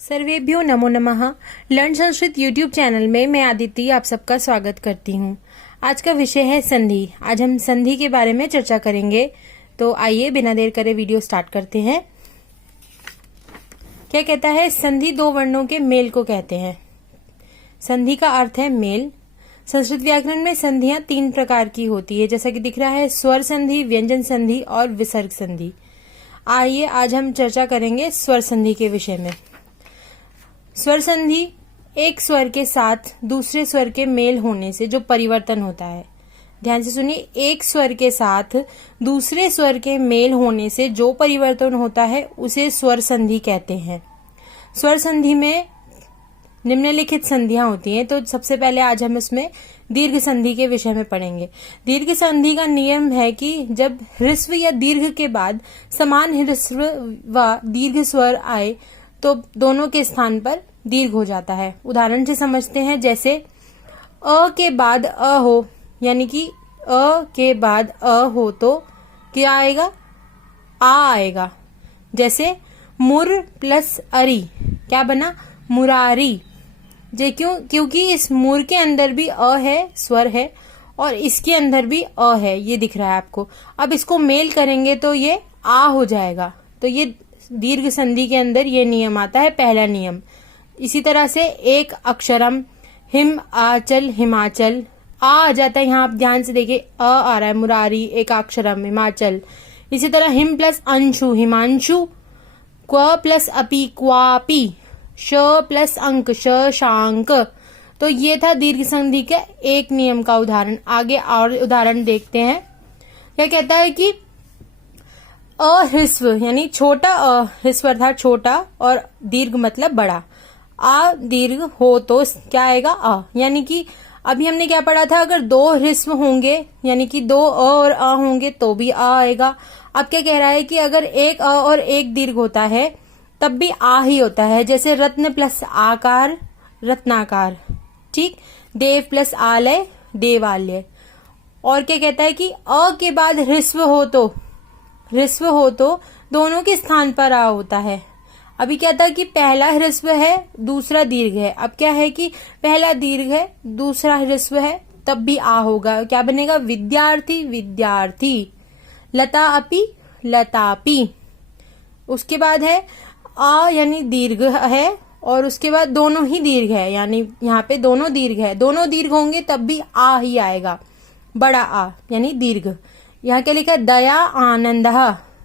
सर्वेभ्यो नमो नमः। Learn Sanskrit YouTube channel में मैं आदित्य आप सबका स्वागत करती हूँ। आज का विषय है संधि। आज हम संधि के बारे में चर्चा करेंगे। तो आइए बिना देर करे वीडियो स्टार्ट करते हैं। क्या कहता है? संधि दो वर्णों के मेल को कहते हैं। संधि का अर्थ है मेल। संस्कृत व्याकरण में संधियां तीन प्रकार की होती है, जैसा कि दिख रहा है, स्वर संधि, व्यंजन संधि और विसर्ग संधि। आइए आज हम चर्चा करेंगे स्वर संधि के विषय में। स्वर संधि एक स्वर के साथ दूसरे स्वर के मेल होने से जो परिवर्तन होता है। ध्यान से सुनिए, एक स्वर के साथ दूसरे स्वर के मेल होने से जो परिवर्तन होता है उसे स्वर संधि कहते हैं। स्वर संधि में निम्नलिखित संधियां होती हैं। तो सबसे पहले आज हम इसमें दीर्घ संधि के विषय में पढ़ेंगे। दीर्घ संधि का नियम है कि जब ह्रस्व या दीर्घ के बाद समान ह्रस्व व दीर्घ स्वर आए तो दोनों के स्थान पर दीर्घ हो जाता है। उदाहरण से समझते हैं, जैसे अ के बाद अ हो, यानी कि अ के बाद अ हो तो क्या आएगा? आ आएगा। जैसे मुर प्लस अरी क्या बना? मुरारी। क्योंकि इस मुर के अंदर भी अ है, स्वर है, और इसके अंदर भी अ है, ये दिख रहा है आपको। अब इसको मेल करेंगे तो ये आ हो जाएगा। तो ये दीर्घ संधि के अंदर ये नियम आता है, पहला नियम। इसी तरह से एक अक्षरम, हिम आचल हिमाचल, आ जाता है। यहाँ आप ध्यान से देखिए, अ आ रहा है, मुरारी, एक अक्षरम, हिमाचल। इसी तरह हिम प्लस अंशु हिमांशु, क्व प्लस अपि क्वापि, श प्लस अंक शशांक। तो ये था दीर्घ संधि का एक नियम का उदाहरण। आगे और उदाहरण देखते हैं। क्या कहता है कि अह्रस्व यानी छोटा, अह्रस्व अर्थात छोटा, और दीर्घ मतलब बड़ा। आ दीर्घ हो तो क्या आएगा? अ। यानी कि अभी हमने क्या पढ़ा था? अगर दो ह्रस्व होंगे यानी कि दो अ और अ होंगे तो भी आ आएगा। अब क्या कह रहा है कि अगर एक अ और एक दीर्घ होता है तब भी आ ही होता है। जैसे रत्न प्लस आकार रत्नाकार, ठीक। देव प्लस आलय देवालय। और क्या कहता है कि अ के बाद ह्रस्व हो तो दोनों के स्थान पर आ होता है। अभी क्या था कि पहला ह्रस्व है, दूसरा दीर्घ है। अब क्या है कि पहला दीर्घ है, दूसरा ह्रस्व है, तब भी आ होगा। क्या बनेगा? विद्यार्थी विद्यार्थी, लता अपि लतापि। उसके बाद है आ यानी दीर्घ है, और उसके बाद दोनों ही दीर्घ है, यानी यहाँ पे दोनों दीर्घ है। दोनों दीर्घ होंगे तब भी आ ही आएगा, बड़ा आ यानी दीर्घ। यहाँ क्या लिखा है? दया आनंद।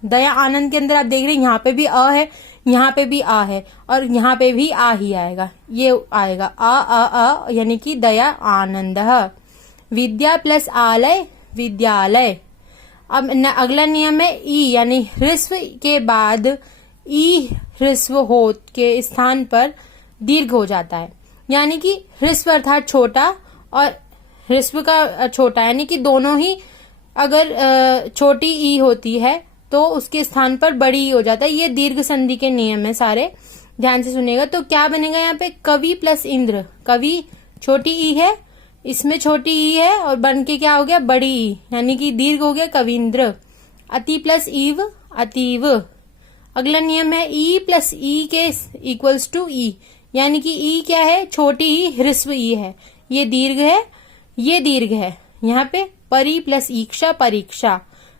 दया आनंद के अंदर आप देख रहे हैं, यहाँ पे भी अ है, यहाँ पे भी आ है, और यहाँ पे भी आ ही आएगा। ये आएगा आ यानी कि दया आनंद। विद्या प्लस आलय विद्यालय। अब अगला नियम है ई यानी ह्रस्व के बाद ई ह्रस्व हो के स्थान पर दीर्घ हो जाता है। यानी कि ह्रस्व अर्थात छोटा और ह्रस्व का छोटा, यानी कि दोनों ही अगर छोटी ई होती है तो उसके स्थान पर बड़ी ई हो जाता है। ये दीर्घ संधि के नियम है सारे, ध्यान से सुनिएगा। तो क्या बनेगा यहाँ पे? कवि प्लस इंद्र। कवि छोटी ई है, इसमें छोटी ई है, और बन के क्या हो गया? बड़ी ई, यानी कि दीर्घ हो गया कविंद्र। अति प्लस ईव अतीव। अगला नियम है ई प्लस ई के इक्वल्स टू ई, यानी कि ई क्या है? छोटी ई, ह्रस्व ई है, ये दीर्घ है, ये दीर्घ है। यहाँ पे परी प्लस ईक्षा परीक्षा,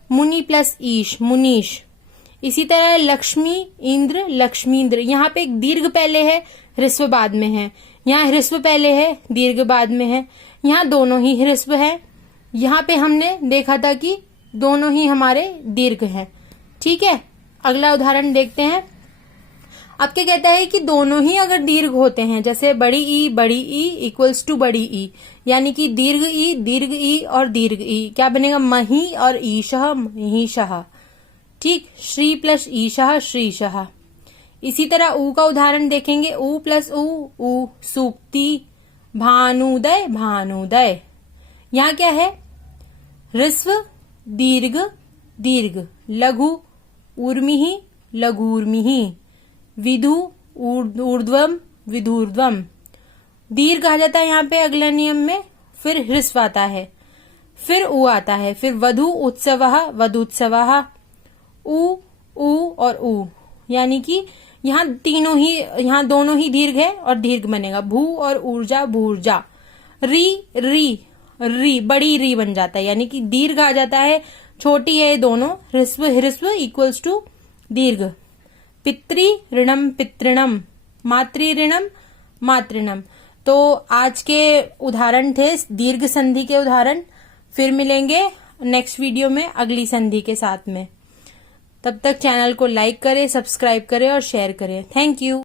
मुनि प्लस ईश मुनीश। इसी तरह लक्ष्मी इंद्र लक्ष्मींद्र। यहाँ पे एक दीर्घ पहले है, ह्रस्व बाद में है। यहाँ ह्रस्व पहले है, दीर्घ बाद में है। यहाँ दोनों ही ह्रस्व है। यहाँ पे हमने देखा था कि दोनों ही हमारे दीर्घ हैं, ठीक है। अगला उदाहरण देखते हैं। अब क्या कहता है कि दोनों ही अगर दीर्घ होते हैं, जैसे बड़ी ई इक्वल्स टू बड़ी ई, यानी कि दीर्घ ई और दीर्घ ई, क्या बनेगा? मही और ईशः महीशः, ठीक। श्री प्लस ईशः श्रीशः। इसी तरह ऊ का उदाहरण देखेंगे। ऊ प्लस ऊ सूक्ति, भानुदय भानुदय। यहाँ क्या है? ह्रस्व दीर्घ दीर्घ, लघु ऊर्मिः लघूर्मिः, विधु ऊर्ध्वम विधूर्ध्वम। दीर्घ आ जाता है यहाँ पे अगला नियम में, फिर ह्रस्व आता है, फिर ऊ आता है, फिर वधु उत्सवः वधुत्सवः, ऊ और ऊ, यानी कि यहाँ दोनों ही दीर्घ है और दीर्घ बनेगा। भू और ऊर्जा, भूर्जा। री री बड़ी री बन जाता है, यानी कि दीर्घ आ जाता है, छोटी है दोनों। ह्रस्व ह्रस्व इक्वल्स टू दीर्घ। पितृ ऋणम पितृणम, मातृ ऋणम मातृणम। तो आज के उदाहरण थे दीर्घ संधि के उदाहरण। फिर मिलेंगे नेक्स्ट वीडियो में अगली संधि के साथ में। तब तक चैनल को लाइक करें, सब्सक्राइब करें और शेयर करें। Thank you.